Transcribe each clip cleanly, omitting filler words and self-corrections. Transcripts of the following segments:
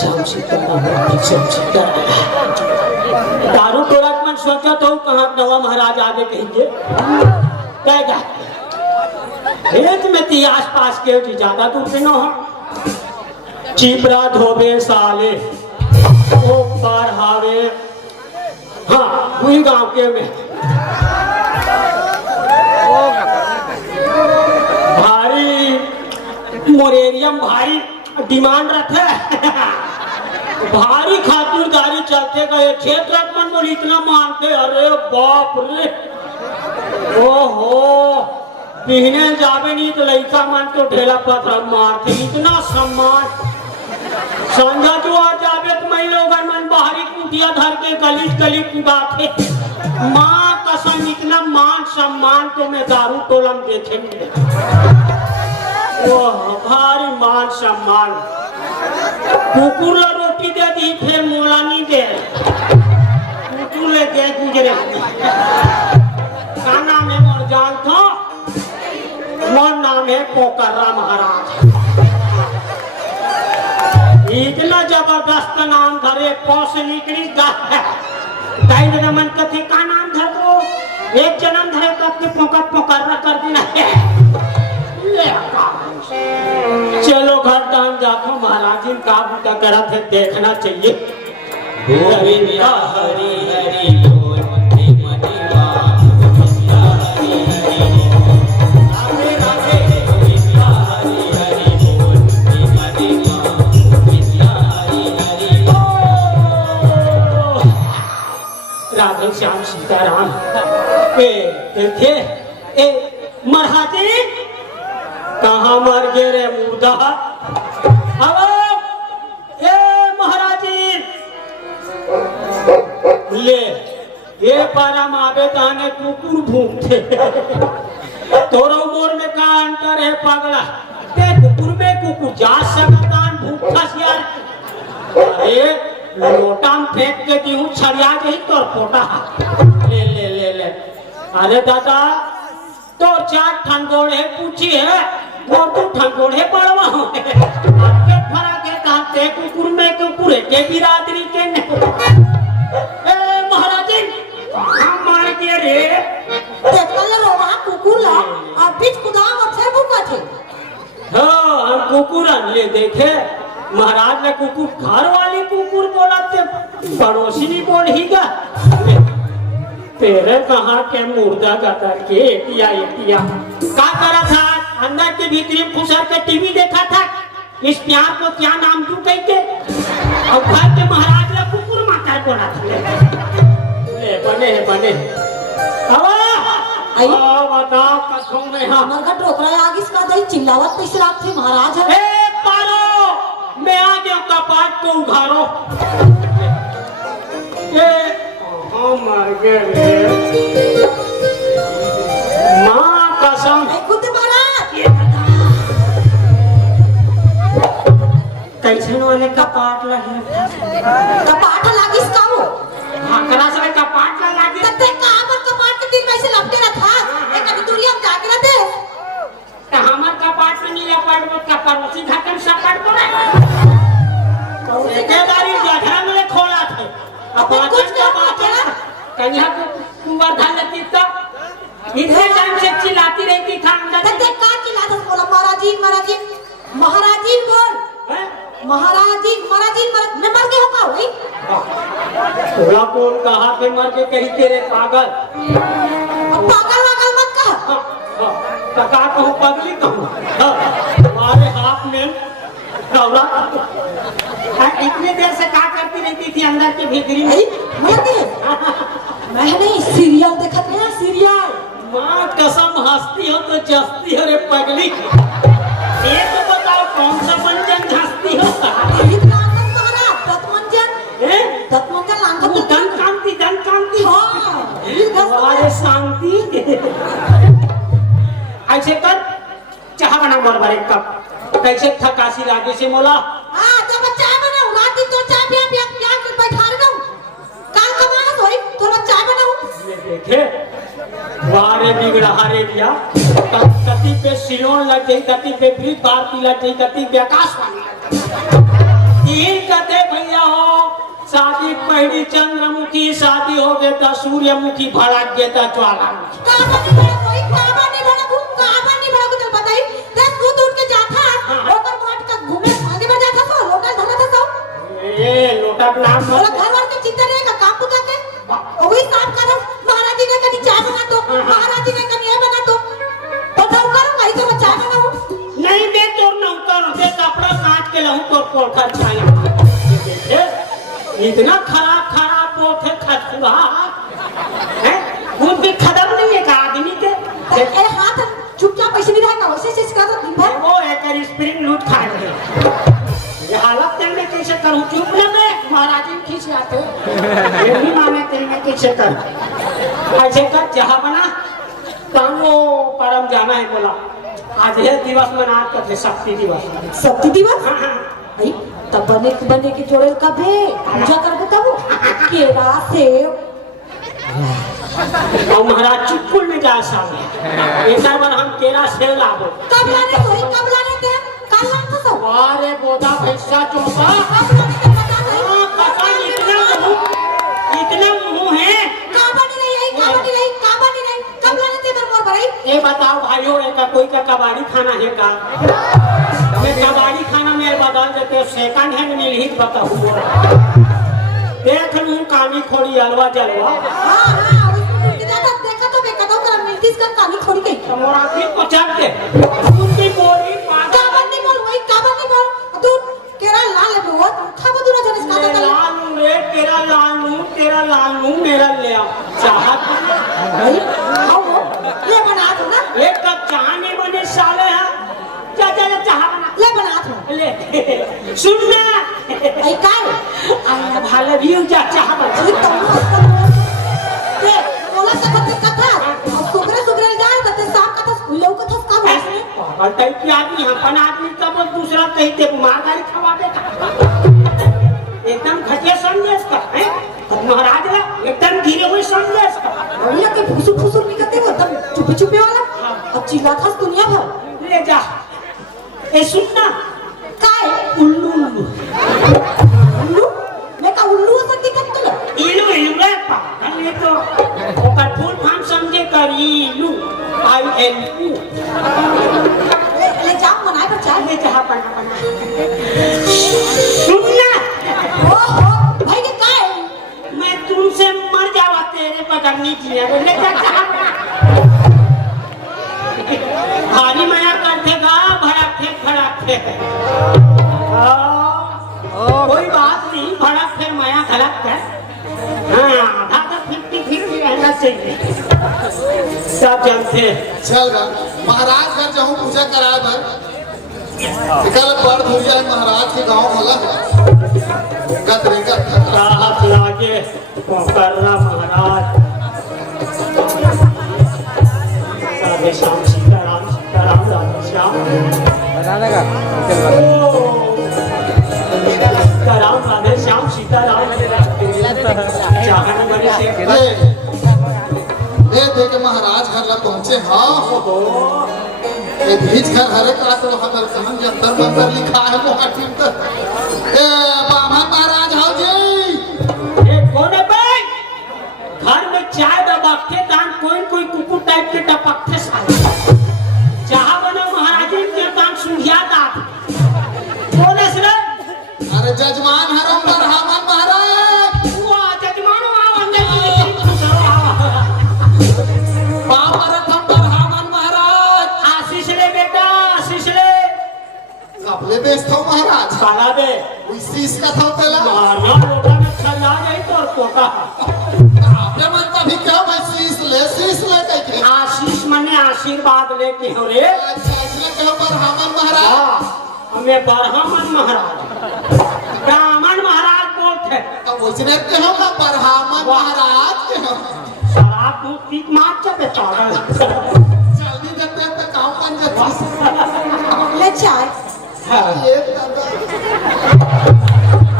श्याम सीताराम श्याम सीताराम। दारू टोला मन सोचा तो कहाँ नवा महाराज आगे कहेंगे क्या जा खेत में ती आस पास के ज्यादा दूर पे न हो चिपरा धोबे साले ओ पार हावे हाँ वही गांव के में भारी मोरेरियम भारी डिमांड रखे भारी खातिरदारी चलते गए क्षेत्र मन बोल इतना मानते अरे बाप रे ओहो पीने जावे नहीं तो लड़का मन तो ढेला पत्थर मारते इतना सम्मान संजा जो आ जावे तो मैं लोग मन बाहरी कुटिया धर के गली गली कुदाते माँ कसम इतना मान सम्मान तो मैं दारू टोलम देखेंगे ओह भारी मान सम्मान कुकुर ला रोटी दे दी फिर मोला नहीं दे कुकुर ले दे गुजरे का नाम है मोर जान था मोर नाम है पोकर्रा महाराज इतना जबरदस्त नाम धरे पौष निकली दाई मन कथे का नाम धर दो एक जन्म धरे तब के पोकर्रा कर देना है चलो घर दान जाको महाराज जी का बूटा करा थे देखना चाहिए गोविंदा हरि हरि बोल मति मतिवा गोविंदा हरि हरि राधे राधे गोविंदा हरि हरि बोल मति मतिवा गोविंदा हरि हरि राधे श्याम सीताराम ए देखे ए महाराज कहाँ मर गए रे मुर्दा अब ए महाराजी ले ये पारा मावे ताने कुकुर भूखते तोरो मोर में का अंतर है पगला ते कुकुर में कुकुर जा सकतान भूखा यार अरे लोटा में फेंक के दिहूं छड़िया गई तोर पोटा ले ले ले ले अरे दादा तो चार ठंडोड़े पूछी है वो तू ठंडोड़े पड़वा हो आपके फरा के कांते कुकुर में कुकुर के बिरादरी के ने ए महाराज हम मार के रे देखल रोवा कुकुर ला और बीच कुदाम से भूखा थे हां हम कुकुर ले देखे महाराज ने कुकुर घर वाली कुकुर बोला थे पड़ोसी नहीं बोल ही गा तेरे कहाँ के मुर्दा गतर के एटिया का करा था अंदर के भीतरी फुसर के टीवी देखा था इस प्यार को क्या नाम दूं कह के और घर के महाराज ने कुकुर माता बोला था ले बने आई बता कसम में हां हमर का टोकरा आगे इसका दई चिल्लावत पैसे रात थे महाराज है ए पारो मैं आ गया कपाट को उघारो ए मर गए माँ कसम खुद महाराज कैसे वाले कपाट लगे कपाट लागिस काओ हकरा से कपाट लगे तते कहां पर कपाट के दिन वैसे लपटे रहा था एक अभी दूरी हम जाके ना दे तो हमार कपाट में नहीं लपट वो कपाट उसी ढक्कन सपट को ना तो एके बारी जगह में खोला था अब कुछ क्या बात है कन्या को कुंवर धान लेती तो इतने टाइम से चिल्लाती रहती था अंदर तते का चिल्लाता बोला महाराज जी बोल महाराज जी मैं मर गया होगा वही थोड़ा कौन कहा के मर के कही तेरे पागल पागल मत कह का कहूँ पगली कहूँ तुम्हारे हाथ में रौला इतनी देर से क्या करती रहती थी अंदर के भीतरी में मैंने सीरियल देखा था सीरियल माँ कसम हंसती हो तो जस्ती हो रे पगली ये तो बताओ कौन सा मंजन हंसती हो दत्तमंजन लांघत धन कांति हमारे शांति ऐसे कर चाह बना मोर बारे कप कैसे थकासी लागे से मोला हां जब चाय बनाऊं रात दिन तो चाय पिया के बैठा रहा हूं काल कमाना होई थोड़ा चाय बनाऊं ये देखे वारे बिगड़ा हारे दिया कति पे सिलोन लग गई कति पे ब्रिज भारती लग गई कति पे आकाशवाणी लग गई तीन कते भैया हो शादी पहली चंद्रमुखी शादी हो गए तो सूर्यमुखी भड़क गए तो ज्वालामुखी काबानी बड़ा कोई काबानी बड़ा को चल बताई 10 दूध उठ के जाता ओकर मोट का घूमे आगे बढ़ जाता तो लोटा धरा था सब ए लोटा नाम और घर वाले के चिंता नहीं का काम पुता के वही काम करो महाराज जी ने कभी चाय बना दो महाराज जी ने कभी ये बना दो बताओ करो कहीं तो मैं चाय बनाऊं नहीं मैं तोर नौकर दे कपड़ा काट के लाऊं तोर पोखर छाया इतना खराब पोखे खतरा है खुद भी खत्म नहीं है का आदमी के ए हाथ चुपचाप पैसे नहीं रहेगा वैसे से कर दो दिन भर वो एक स्प्रिंग लूट खा रहे ये हालत तेल में कैसे करूं चुप ना मैं महाराज जी खींच आते ये भी माने तेल में कैसे कर ऐसे कर जहां बना वो परम जाना है बोला आज ये दिवस मनाते थे शक्ति दिवस हाँ भाई तब बने के जोड़े कबे पूजा करबो तब केरा सेब और महाराज चुटकुल में जा सामने एक बार हम केरा सेब लाबो कब लाने थे कल लाने तो अरे बोदा भैंसा चौका कब लाने थे पता नहीं पता इतना मुंह है काबानी नहीं कब लाने थे पर मोर भाई ये बताओ भाइयों एक कोई का कबाड़ी खाना है का मैं कबाड़ी खाना में बदल देते सेकंड हैंड मिल ही बताओ देख लूं कानी खोड़ी अलवा जलवा हां देखा तो बेकदम कर मिलती इसका कानी खोड़ी गई मोरा भी पचाक दे उनकी बोली काबानी बोल तू केरा लाल है था बदुरा जने इसका तेरा लालू मेरा ले आ चाहत भाई आओ ले बना दो ना एक कप चाह नहीं बने साले हैं चाह बना ले बना दो ले सुनना आई काय आया भाले भी चाह बना अरे तुम ये बोला से कथा सुगरे जान कते साफ कथा लौ कथा का है पागल टाइप की आदमी अपन आदमी का बोल दूसरा कहीं ते मार गाड़ी खवा देता एकदम घटिया समझे इसका हैं महाराज ना एकदम गिरे हुए समझे इसका भैया के फुसुर निकलते हो एकदम चुपे वाला अब चिल्ला था दुनिया भर ले जा ए सुनना काय उल्लू मैं का उल्लू से दिक्कत तो इलू रे पागल ये तो ओकर फुल फॉर्म समझे करी इलू ILU ले जाओ मनाए पर चाय ले जा बना सुनना ओ भाई के काय मैं तुमसे मर जावा तेरे पकड़ने की है ले जा भारी माया करतेगा भड़क थे कोई बात नहीं भड़क फिर माया गलत है आधा तो 50-50 रहना चाहिए सब जानते चल गा महाराज घर जाऊं पूजा कराए भर कल बड़ भूजा महाराज के गांव होला गदरे का राहत लागे करना महाराज राधे श्याम सीताराम राधे श्याम सीताराम राधे श्याम सीताराम दे के महाराज घर ला पहुंचे हाँ ये बीच घर हरे का तो हदर कहां जंतर मंतर लिखा है मोहटिम तो ए बामन महाराज हाउ जी ये कौन है भाई घर में चाय दबाते दान कोई कुकुर टाइप के टपकते साले चाह बना महाराज के दान सुझिया दात कौन है सर अरे जजमान हरम बरहामन महाराज वाह जजमान वाह वंदे बाबरथम बरहामन महाराज आशीष ले बेटा आशीष ले कपले बेचतो महाराज साला दे शीश का था पहला मारना लोटा में छला जाई तो कोटा आपने मन कभी क्या मैं शीश ले कहते आशीष मने आशीर्वाद लेके हो रे अच्छा इसलिए कहो बरहामन महाराज हमें बरहामन महाराज ब्राह्मण महाराज बोलते अब वैसे के हो ना बरहामन महाराज के हो शराब दूध पीक मार चपे चौड़ा जल्दी जते तो काम बन जाती ले चाय ये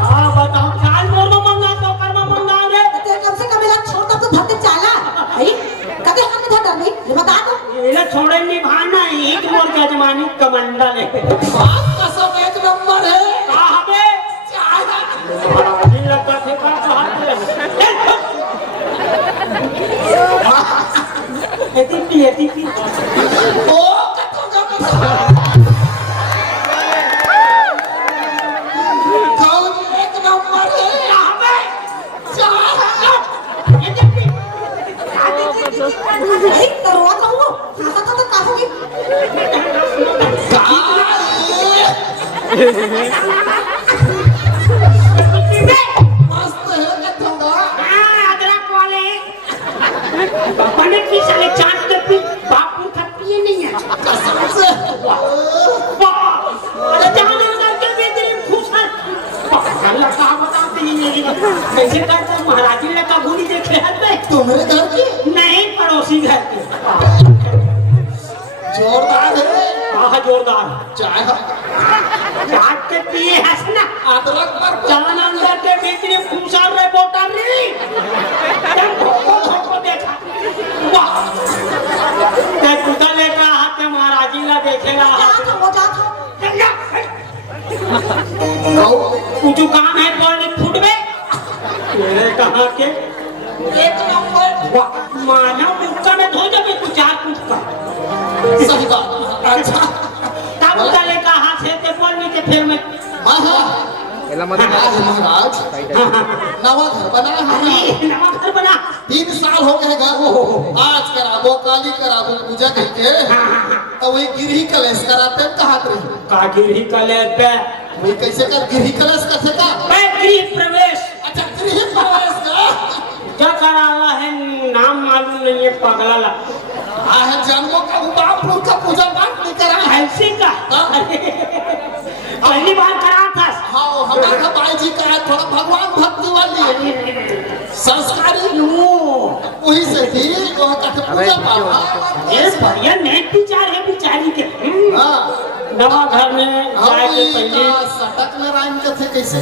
हां बताओ चाल मोर में मंगा तो कर्म मंगा रे तेरे कम से कम इला छोड़ तब तो धरते चाला भाई कदे हम इधर डर नहीं ये बता दो ये छोड़े नहीं भाना एक मोर जजमानी कमंडल है बात कसम एक नंबर है कहां बे लेती पी ओ कौन एक नंबर है अरे रोज रहूं खाता तो काफी मस्त है कथौड़ा अदरक वाले बने की साले चाट के पी बापू था पिए नहीं है कसम से अरे जहां अंदर के बेहतरीन खुश है अल्लाह का बताते नहीं है कैसे करते महाराज जी लगा गोली देखे हते तुम्हारे घर की नहीं पड़ोसी घर के जोरदार है कहा जोरदार चाय चाट के पिए है ना अदरक पर जहां अंदर के बेहतरीन खुश रे बोतल रे जब को देखा वाह ते कुत्ता लेकर हाथ में महाराज जी ला देखेला जा था कुछ काम है पढ़ने फुट में ये कहाँ के एक नंबर मानव मुक्का में धो जब कुछ चार कुछ का सही बात अच्छा तब तले का हाथ से के पढ़ने के फिर में आज महाराज नवा घर बना है नवा घर बना 3 साल हो गए घर आज कराबो काली कराबो पूजा करके अब वही गिरही कलेश कराते कहा रही कागिर ही कले पे वही कैसे कर गिरही कलेश कैसे का गृह प्रवेश अच्छा गिरही कलेश का क्या करावा है नाम मालूम नहीं है पगला ला आहे जन्मों का बाप लोग का पूजा पाठ नहीं करा है ऐसी का पहली बार करा था हाँ हमारा भाई जी का है थोड़ा भगवान भक्ति वाली संस्कारी वही से थी वहाँ का पूजा पाठ ये बढ़िया नेट विचार है बिचारी के हाँ नवा घर में जाए के पहले सटक नारायण के थे कैसे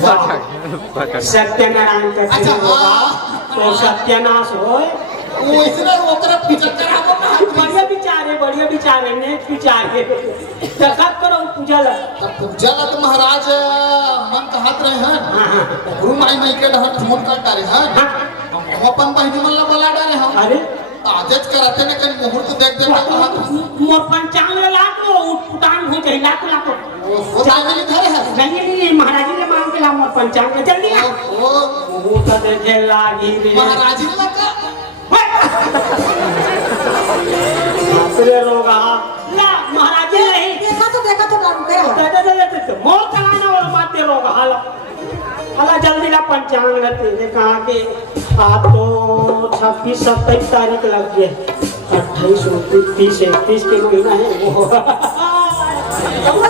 सत्यनारायण का अच्छा, होगा हाँ। तो सत्यानाश होए वो इसने वो तरफ पूजा करा को बढ़िया विचार है नेक विचार है तखत करो पूजा ला पूजा का तो महाराज मन कहत रहे हैं गुरु माई नहीं के ढहत फोन कर डाले हैं हम अपन बहिनी मन ला बोला डाले हैं अरे आजच कराते ने कहीं मुहूर्त देख दे मोर पंचांग लाख वो उठान हो जाए लाख वो जाने घर है नहीं महाराज जी ने मांग के ला मोर पंचांग में जल्दी आ वो वो तो देखे लागी रे महाराज जी ने का अपने रोगा ला महाराज जी नहीं देखा तो काम गया दे मोर चलाना और बात दे रोगा हाला हाला जल्दी ला पंचांग रहते ने कहा कि आप तो 26-27 तारीख लग गए 28 29 30 31 के महीना है वो हम